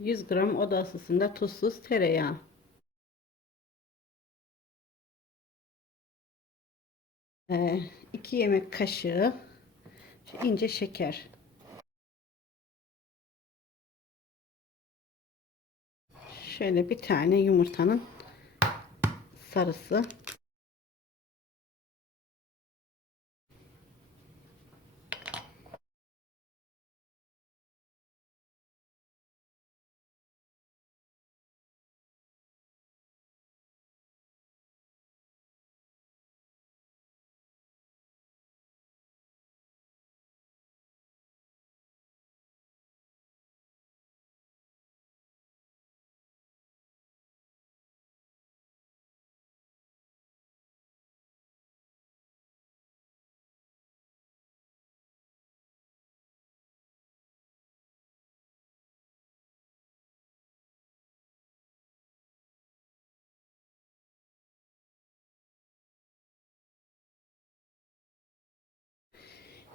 100 gram oda ısısında tuzsuz tereyağı. Ee, 2 yemek kaşığı ince şeker. Şöyle bir tane yumurtanın sarısı.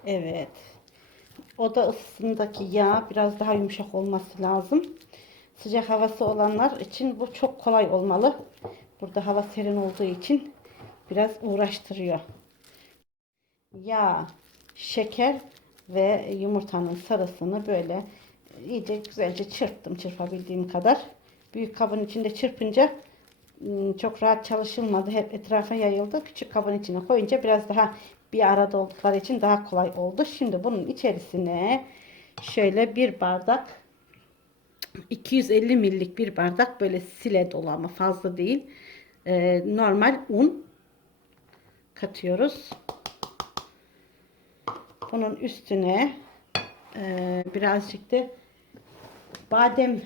Evet. Oda ısısındaki yağ biraz daha yumuşak olması lazım. Sıcak havası olanlar için bu çok kolay olmalı. Burada hava serin olduğu için biraz uğraştırıyor. Yağ, şeker ve yumurtanın sarısını böyle iyice güzelce çırptım çırpabildiğim kadar. Büyük kabın içinde çırpınca ım, çok rahat çalışılmadı. Hep etrafa yayıldı. Küçük kabın içine koyunca biraz daha bir arada oldukları için daha kolay oldu. Şimdi bunun içerisine şöyle bir bardak 250 millik bir bardak böyle sile dolu ama fazla değil. Ee, normal un katıyoruz. Bunun üstüne e, birazcık da badem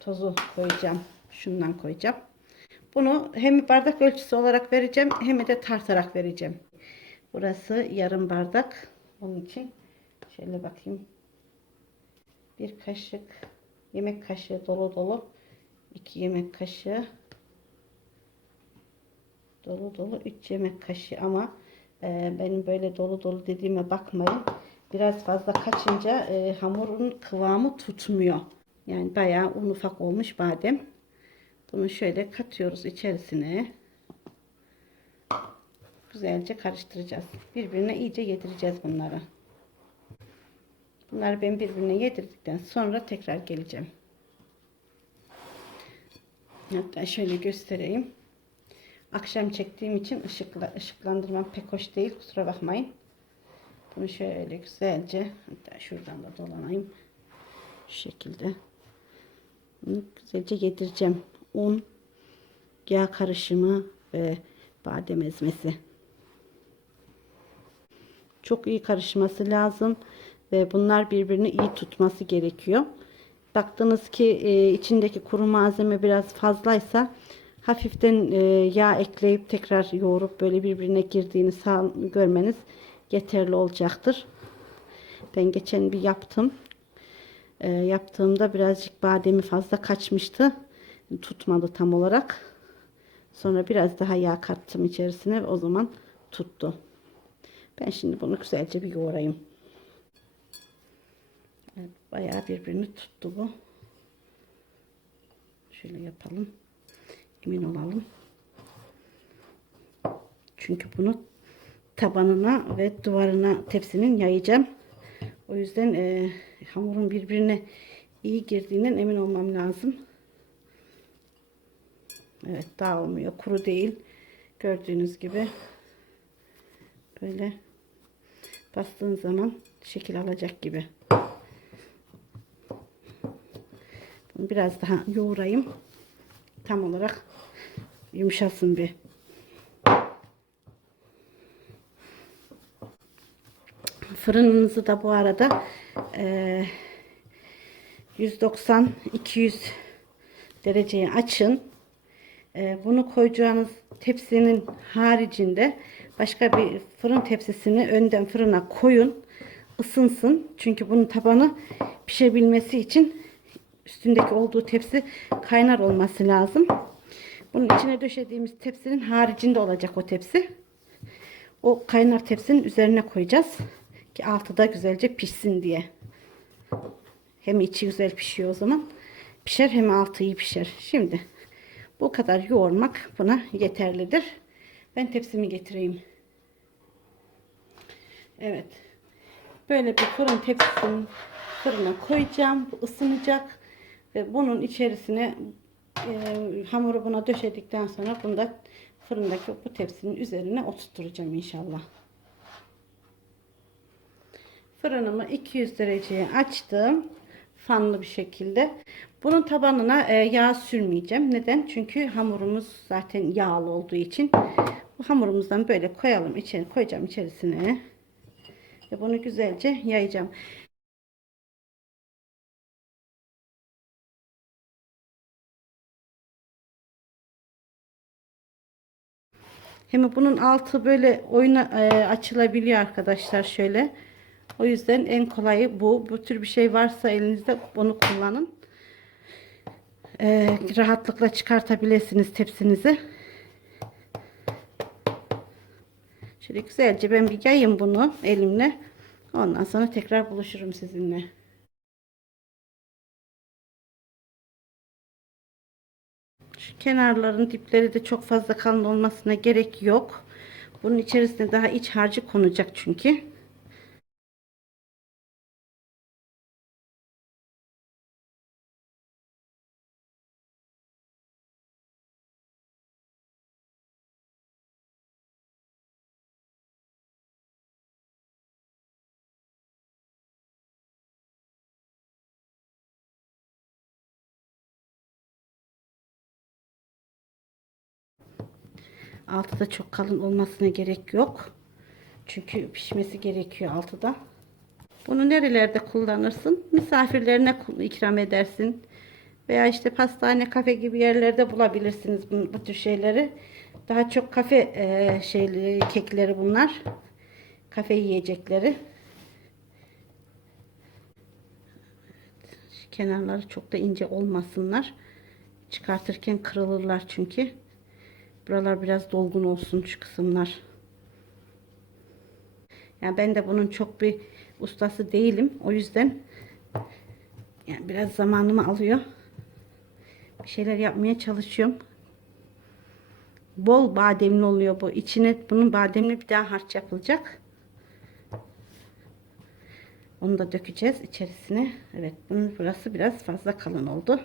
tozu koyacağım. Şundan koyacağım. Bunu hem bardak ölçüsü olarak vereceğim hem de tartarak vereceğim. Burası yarım bardak. Onun için şöyle bakayım. Bir kaşık yemek kaşığı dolu dolu. iki yemek kaşığı dolu dolu 3 yemek kaşığı ama e, benim böyle dolu dolu dediğime bakmayın. Biraz fazla kaçınca e, hamurun kıvamı tutmuyor. Yani bayağı un ufak olmuş badem. Bunu şöyle katıyoruz içerisine. Güzelce karıştıracağız. Birbirine iyice yedireceğiz bunları. Bunları ben birbirine yedirdikten sonra tekrar geleceğim. Hatta şöyle göstereyim. Akşam çektiğim için ışıkla, ışıklandırmam pek hoş değil. Kusura bakmayın. Bunu şöyle güzelce hatta şuradan da dolanayım. Şu şekilde. Bunu güzelce yedireceğim. Un, yağ karışımı ve badem ezmesi. Çok iyi karışması lazım ve bunlar birbirini iyi tutması gerekiyor. Baktınız ki e, içindeki kuru malzeme biraz fazlaysa hafiften e, yağ ekleyip tekrar yoğurup böyle birbirine girdiğini sağ, görmeniz yeterli olacaktır. Ben geçen bir yaptım. E, yaptığımda birazcık bademi fazla kaçmıştı. Tutmadı tam olarak. Sonra biraz daha yağ kattım içerisine ve o zaman tuttu. Ben şimdi bunu güzelce bir yoğurayım. Evet, bayağı birbirini tuttu bu. Şöyle yapalım. Emin olalım. Çünkü bunu tabanına ve duvarına tepsinin yayacağım. O yüzden e, hamurun birbirine iyi girdiğinden emin olmam lazım. Evet dağılmıyor. Kuru değil. Gördüğünüz gibi böyle bastığın zaman şekil alacak gibi. Bunu biraz daha yoğurayım. Tam olarak yumuşasın bir. Fırınınızı da bu arada e, 190-200 dereceye açın. E, bunu koyacağınız tepsinin haricinde başka bir fırın tepsisini önden fırına koyun. ısınsın. Çünkü bunun tabanı pişebilmesi için üstündeki olduğu tepsi kaynar olması lazım. Bunun içine döşediğimiz tepsinin haricinde olacak o tepsi. O kaynar tepsinin üzerine koyacağız. Ki altı da güzelce pişsin diye. Hem içi güzel pişiyor o zaman. pişer hem altı iyi pişer. Şimdi bu kadar yoğurmak buna yeterlidir. Ben tepsimi getireyim. Evet. Böyle bir fırın tepsisini fırına koyacağım. Bu ısınacak. Ve bunun içerisine e, hamuru buna döşedikten sonra bunu da fırındaki bu tepsinin üzerine oturtturacağım inşallah. Fırınımı 200 dereceye açtım. Fanlı bir şekilde. Bunun tabanına e, yağ sürmeyeceğim. Neden? Çünkü hamurumuz zaten yağlı olduğu için. Bu hamurumuzdan böyle koyalım. içeri koyacağım içerisine. Ve bunu güzelce yayacağım. Hem bunun altı böyle oyuna e, açılabiliyor arkadaşlar şöyle. O yüzden en kolayı bu. Bu tür bir şey varsa elinizde onu kullanın. E, rahatlıkla çıkartabilirsiniz tepsinizi. Şöyle güzelce ben bir yayayım bunu elimle. Ondan sonra tekrar buluşurum sizinle. Şu kenarların dipleri de çok fazla kalın olmasına gerek yok. Bunun içerisine daha iç harcı konacak çünkü. Altı da çok kalın olmasına gerek yok. Çünkü pişmesi gerekiyor altıda. Bunu nerelerde kullanırsın? Misafirlerine ikram edersin. Veya işte pastane, kafe gibi yerlerde bulabilirsiniz bu, bu tür şeyleri. Daha çok kafe e, şeyleri, kekleri bunlar. Kafe yiyecekleri. Kenarları çok da ince olmasınlar. Çıkartırken kırılırlar çünkü. Buralar biraz dolgun olsun şu kısımlar. Yani ben de bunun çok bir ustası değilim. O yüzden yani biraz zamanımı alıyor. Bir şeyler yapmaya çalışıyorum. Bol bademli oluyor bu. İçine bunun bademli bir daha harç yapılacak. Onu da dökeceğiz içerisine. Evet bunun burası biraz fazla kalın oldu.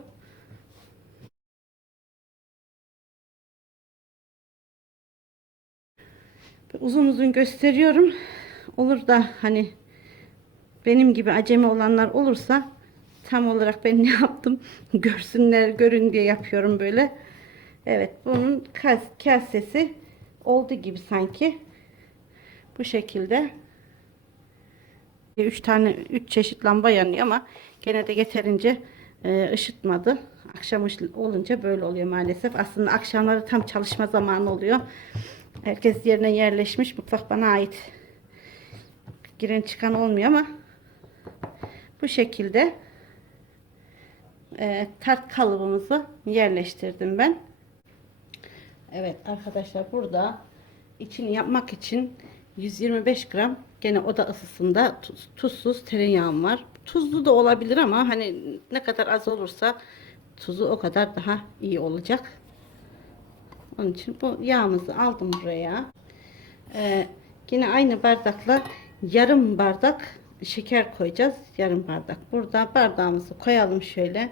Uzun uzun gösteriyorum. Olur da hani benim gibi acemi olanlar olursa tam olarak ben ne yaptım görsünler görün diye yapıyorum böyle. Evet bunun kas, kasesi oldu gibi sanki. Bu şekilde. 3 tane 3 çeşit lamba yanıyor ama gene de yeterince e, ışıtmadı. Akşam olunca böyle oluyor maalesef. Aslında akşamları tam çalışma zamanı oluyor. Herkes yerine yerleşmiş. Mutfak bana ait. Giren çıkan olmuyor ama bu şekilde e, tart kalıbımızı yerleştirdim ben. Evet arkadaşlar burada içini yapmak için 125 gram gene oda ısısında tuz, tuzsuz tereyağım var. Tuzlu da olabilir ama hani ne kadar az olursa tuzu o kadar daha iyi olacak. Onun için bu yağımızı aldım buraya. Ee, yine aynı bardakla yarım bardak şeker koyacağız. Yarım bardak. Burada bardağımızı koyalım şöyle.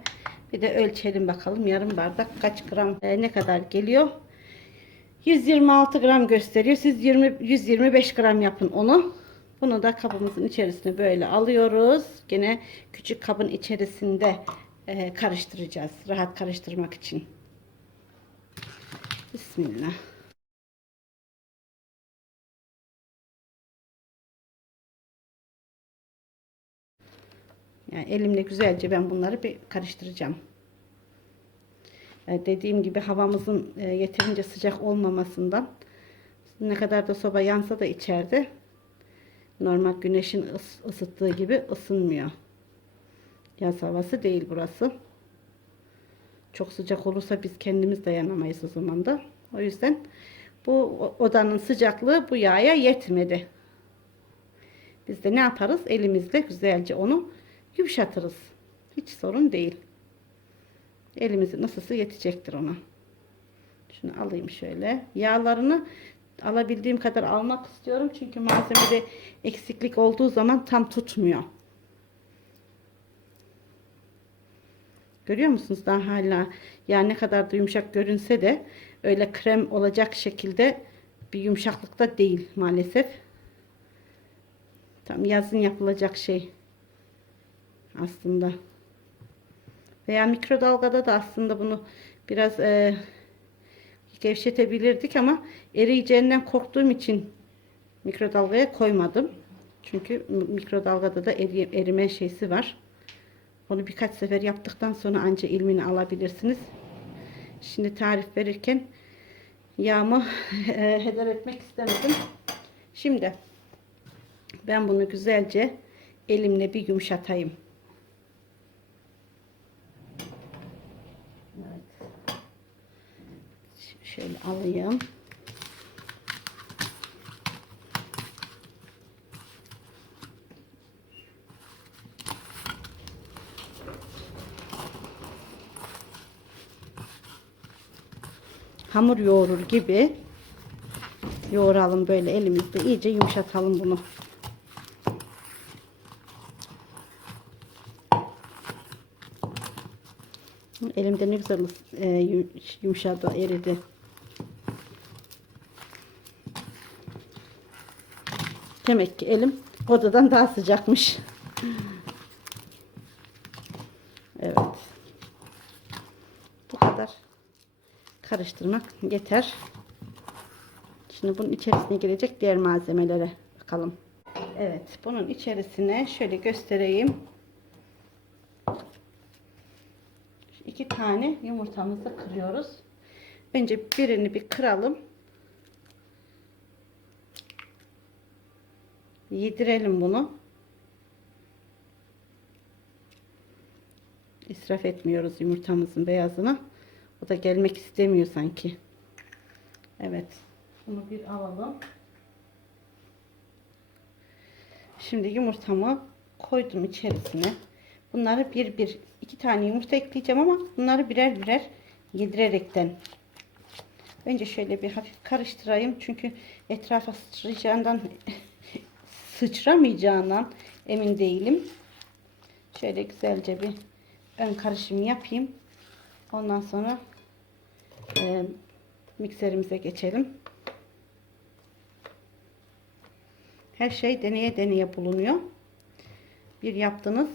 Bir de ölçelim bakalım yarım bardak kaç gram e, ne kadar geliyor. 126 gram gösteriyor. Siz 20 125 gram yapın onu. Bunu da kabımızın içerisine böyle alıyoruz. Yine küçük kabın içerisinde e, karıştıracağız. Rahat karıştırmak için. Bismillah. Yani elimle güzelce ben bunları bir karıştıracağım. Yani dediğim gibi havamızın e, yeterince sıcak olmamasından ne kadar da soba yansa da içeride normal güneşin ısıttığı gibi ısınmıyor. Yaz havası değil burası. Çok sıcak olursa biz kendimiz dayanamayız o zaman da. O yüzden bu odanın sıcaklığı bu yağa yetmedi. Biz de ne yaparız? Elimizle güzelce onu yumuşatırız. Hiç sorun değil. Elimizin ısısı yetecektir ona. Şunu alayım şöyle. Yağlarını alabildiğim kadar almak istiyorum. Çünkü malzemede eksiklik olduğu zaman tam tutmuyor. Görüyor musunuz? Daha hala yani ne kadar da yumuşak görünse de öyle krem olacak şekilde bir yumuşaklıkta değil maalesef. Tam yazın yapılacak şey aslında. Veya mikrodalgada da aslında bunu biraz e, gevşetebilirdik ama eriyeceğinden korktuğum için mikrodalgaya koymadım. Çünkü mikrodalgada da eri, erime şeysi var. Onu birkaç sefer yaptıktan sonra anca ilmini alabilirsiniz. Şimdi tarif verirken yağımı e, heder etmek istemedim. Şimdi ben bunu güzelce elimle bir yumuşatayım. Evet. Şöyle alayım. Hamur yoğurur gibi yoğuralım böyle elimizde iyice yumuşatalım bunu. Elimde ne güzel e, yumuşadı, eridi. Demek ki elim odadan daha sıcakmış. Evet. Bu kadar karıştırmak yeter. Şimdi bunun içerisine girecek diğer malzemelere bakalım. Evet, bunun içerisine şöyle göstereyim. iki tane yumurtamızı kırıyoruz. Önce birini bir kıralım. Yedirelim bunu. İsraf etmiyoruz yumurtamızın beyazını. O da gelmek istemiyor sanki. Evet. Bunu bir alalım. Şimdi yumurtamı koydum içerisine. Bunları bir bir iki tane yumurta ekleyeceğim ama bunları birer birer yedirerekten. Önce şöyle bir hafif karıştırayım. Çünkü etrafa sıçrayacağından sıçramayacağından emin değilim. Şöyle güzelce bir ön karışım yapayım. Ondan sonra e, mikserimize geçelim. Her şey deneye deneye bulunuyor. Bir yaptınız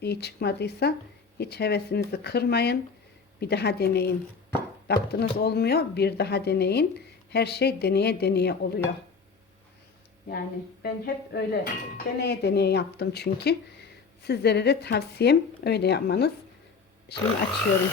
iyi çıkmadıysa hiç hevesinizi kırmayın. Bir daha deneyin. Baktınız olmuyor bir daha deneyin. Her şey deneye deneye oluyor. Yani ben hep öyle deneye deneye yaptım çünkü. Sizlere de tavsiyem öyle yapmanız. Şimdi açıyorum.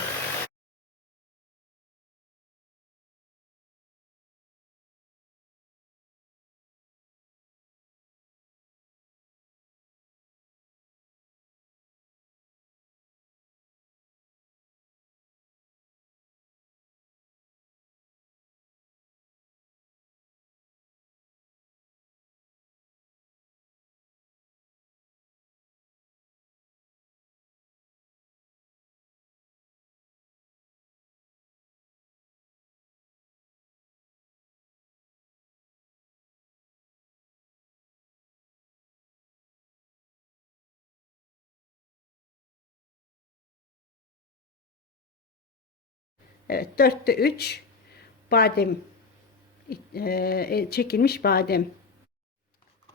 Evet, dörtte üç badem e, çekilmiş badem.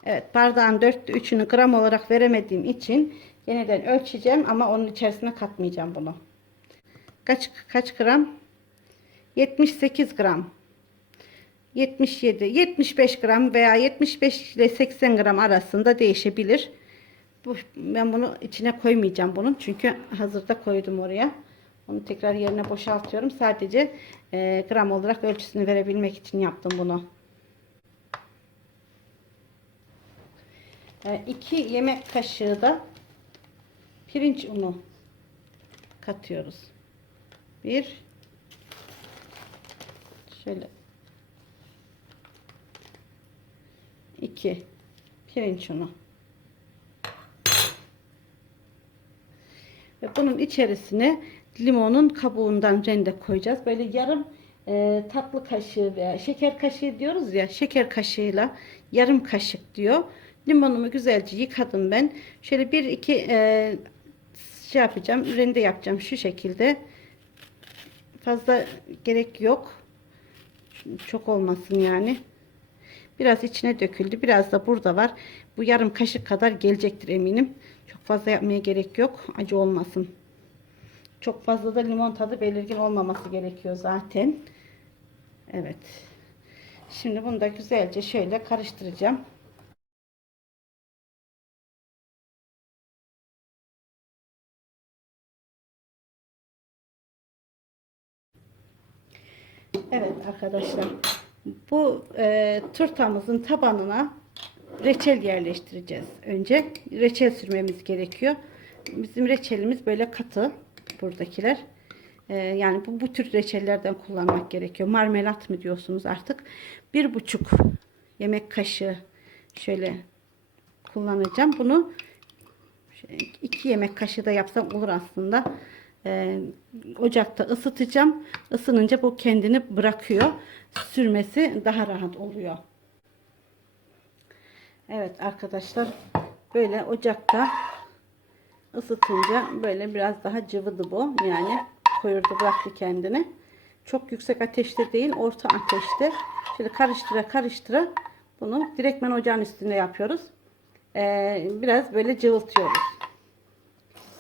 Evet, bardağın dörtte üçünü gram olarak veremediğim için yeniden ölçeceğim ama onun içerisine katmayacağım bunu. Kaç kaç gram? 78 gram. 77, 75 gram veya 75 ile 80 gram arasında değişebilir. Bu, ben bunu içine koymayacağım bunun çünkü hazırda koydum oraya. Onu tekrar yerine boşaltıyorum. Sadece e, gram olarak ölçüsünü verebilmek için yaptım bunu. 2 e, yemek kaşığı da pirinç unu katıyoruz. Bir şöyle iki pirinç unu ve bunun içerisine limonun kabuğundan rende koyacağız. Böyle yarım e, tatlı kaşığı veya şeker kaşığı diyoruz ya şeker kaşığıyla yarım kaşık diyor. Limonumu güzelce yıkadım ben. Şöyle bir iki e, şey yapacağım. Rende yapacağım şu şekilde. Fazla gerek yok. Çok olmasın yani. Biraz içine döküldü. Biraz da burada var. Bu yarım kaşık kadar gelecektir eminim. Çok fazla yapmaya gerek yok. Acı olmasın. Çok fazla da limon tadı belirgin olmaması gerekiyor zaten. Evet. Şimdi bunu da güzelce şöyle karıştıracağım. Evet arkadaşlar. Bu e, turtamızın tabanına reçel yerleştireceğiz. Önce reçel sürmemiz gerekiyor. Bizim reçelimiz böyle katı buradakiler. E, yani bu, bu tür reçellerden kullanmak gerekiyor. Marmelat mı diyorsunuz artık. Bir buçuk yemek kaşığı şöyle kullanacağım. Bunu şöyle iki yemek kaşığı da yapsam olur aslında. Ee, ocakta ısıtacağım. Isınınca bu kendini bırakıyor. Sürmesi daha rahat oluyor. Evet arkadaşlar böyle ocakta ısıtınca böyle biraz daha cıvıdı bu. Yani koyurdu bıraktı kendini. Çok yüksek ateşte değil orta ateşte. Şöyle karıştıra karıştıra bunu direktmen ocağın üstünde yapıyoruz. Ee, biraz böyle cıvıltıyoruz.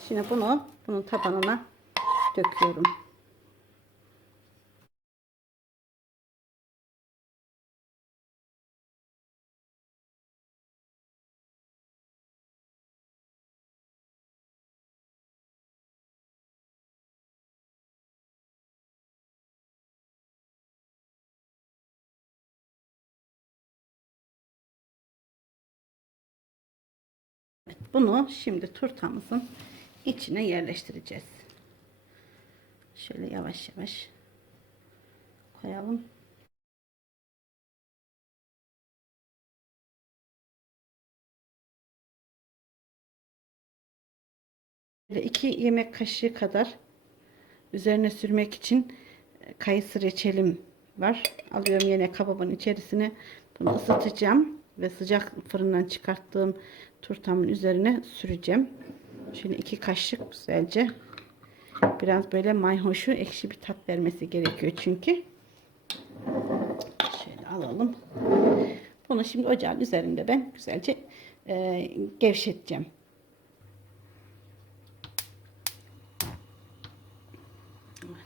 Şimdi bunu bunun tabanına döküyorum. Bunu şimdi turtamızın içine yerleştireceğiz. Şöyle yavaş yavaş koyalım. Böyle iki yemek kaşığı kadar üzerine sürmek için kayısı reçelim var. Alıyorum yine kabımın içerisine. Bunu ısıtacağım ve sıcak fırından çıkarttığım turtamın üzerine süreceğim. Şöyle iki kaşık güzelce biraz böyle mayhoşu ekşi bir tat vermesi gerekiyor çünkü. Şöyle alalım. Bunu şimdi ocağın üzerinde ben güzelce e, gevşeteceğim. Evet.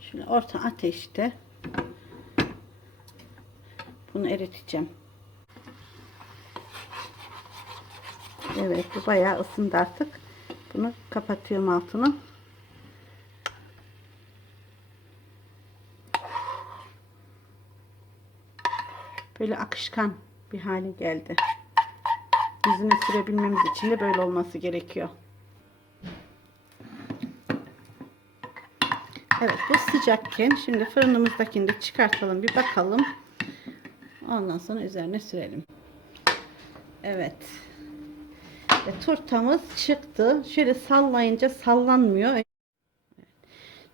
Şöyle orta ateşte bunu eriteceğim. Evet bu bayağı ısındı artık. Bunu kapatıyorum altını. Böyle akışkan bir hale geldi. Yüzüne sürebilmemiz için de böyle olması gerekiyor. Evet bu sıcakken şimdi fırınımızdakini de çıkartalım bir bakalım. Ondan sonra üzerine sürelim. Evet. E, turtamız çıktı. Şöyle sallayınca sallanmıyor.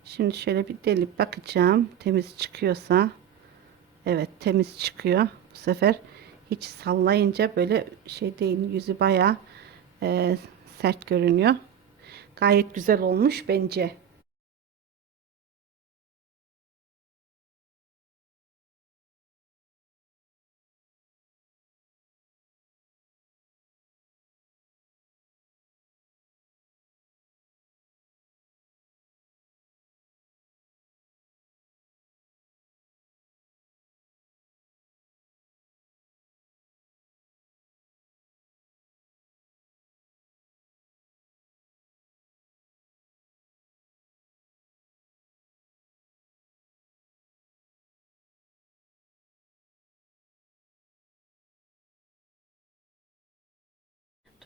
Şimdi şöyle bir delip bakacağım. Temiz çıkıyorsa. Evet temiz çıkıyor. Bu sefer hiç sallayınca böyle şey değil. Yüzü baya e, sert görünüyor. Gayet güzel olmuş bence.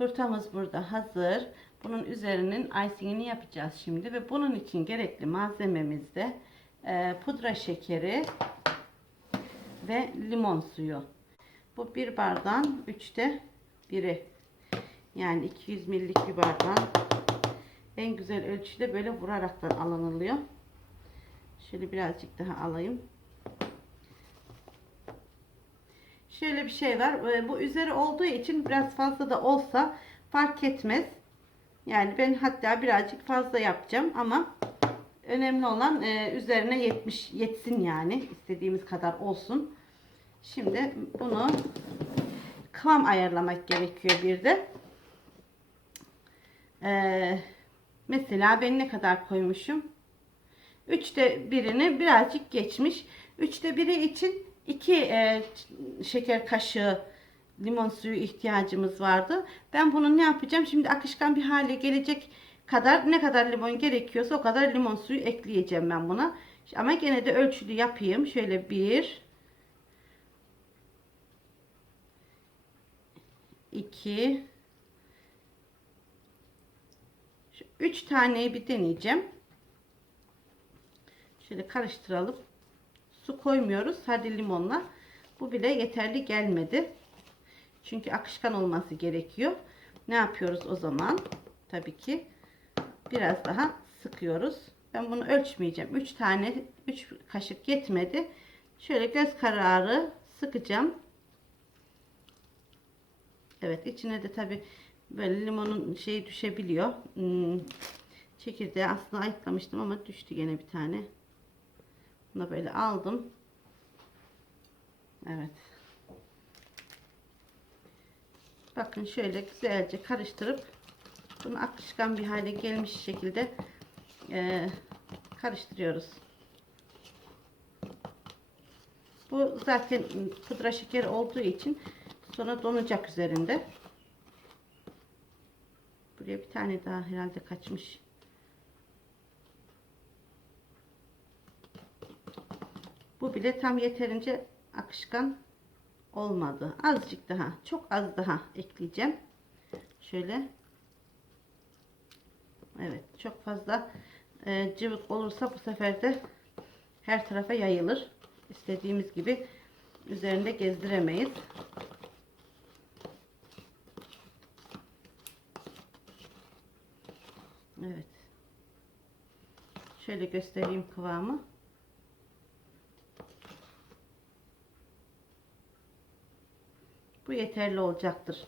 Turtamız burada hazır. Bunun üzerinin icingini yapacağız şimdi ve bunun için gerekli malzememiz de e, pudra şekeri ve limon suyu. Bu bir bardağın üçte biri. Yani 200 millik bir bardağın En güzel ölçüde böyle vuraraktan alınılıyor. Şöyle birazcık daha alayım. Şöyle bir şey var. Ee, Bu üzeri olduğu için biraz fazla da olsa fark etmez. Yani ben hatta birazcık fazla yapacağım ama önemli olan e, üzerine yetmiş yetsin yani istediğimiz kadar olsun. Şimdi bunu kıvam ayarlamak gerekiyor bir de. Ee, mesela ben ne kadar koymuşum? Üçte birini birazcık geçmiş. Üçte biri için iki e, şeker kaşığı limon suyu ihtiyacımız vardı. Ben bunu ne yapacağım? Şimdi akışkan bir hale gelecek kadar ne kadar limon gerekiyorsa o kadar limon suyu ekleyeceğim ben buna. Ama gene de ölçülü yapayım. Şöyle bir 2 3 taneyi bir deneyeceğim. Şöyle karıştıralım. Su koymuyoruz. Sadece limonla. Bu bile yeterli gelmedi. Çünkü akışkan olması gerekiyor. Ne yapıyoruz o zaman? Tabii ki biraz daha sıkıyoruz. Ben bunu ölçmeyeceğim. 3 tane 3 kaşık yetmedi. Şöyle göz kararı sıkacağım. Evet içine de tabi böyle limonun şeyi düşebiliyor. Hmm, çekirdeği aslında ayıklamıştım ama düştü gene bir tane. Bunu da böyle aldım. Evet. Bakın şöyle güzelce karıştırıp bunu akışkan bir hale gelmiş şekilde e, karıştırıyoruz. Bu zaten pudra şeker olduğu için sonra donacak üzerinde. Buraya bir tane daha herhalde kaçmış. Bu bile tam yeterince akışkan olmadı. Azıcık daha, çok az daha ekleyeceğim. Şöyle. Evet, çok fazla e, cıvık olursa bu sefer de her tarafa yayılır. İstediğimiz gibi üzerinde gezdiremeyiz. Evet. Şöyle göstereyim kıvamı. Bu yeterli olacaktır.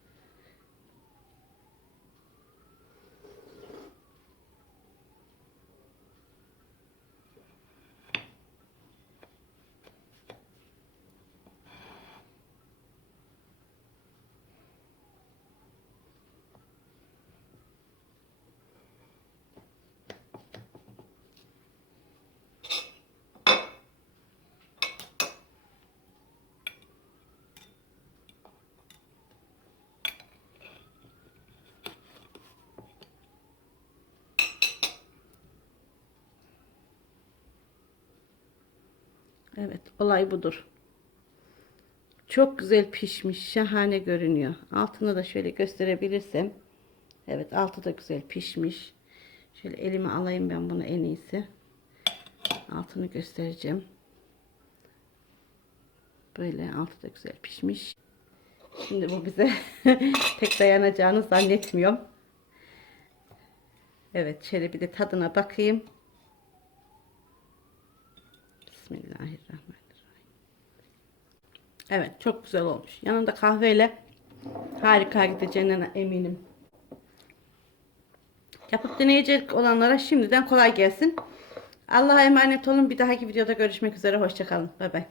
Evet, olay budur. Çok güzel pişmiş. Şahane görünüyor. Altını da şöyle gösterebilirsem. Evet altı da güzel pişmiş. Şöyle elime alayım ben bunu en iyisi. Altını göstereceğim. Böyle altı da güzel pişmiş. Şimdi bu bize pek dayanacağını zannetmiyorum. Evet şöyle bir de tadına bakayım. Evet çok güzel olmuş. Yanında kahveyle harika gideceğine eminim. Yapıp deneyecek olanlara şimdiden kolay gelsin. Allah'a emanet olun. Bir dahaki videoda görüşmek üzere. Hoşçakalın. Bay bay.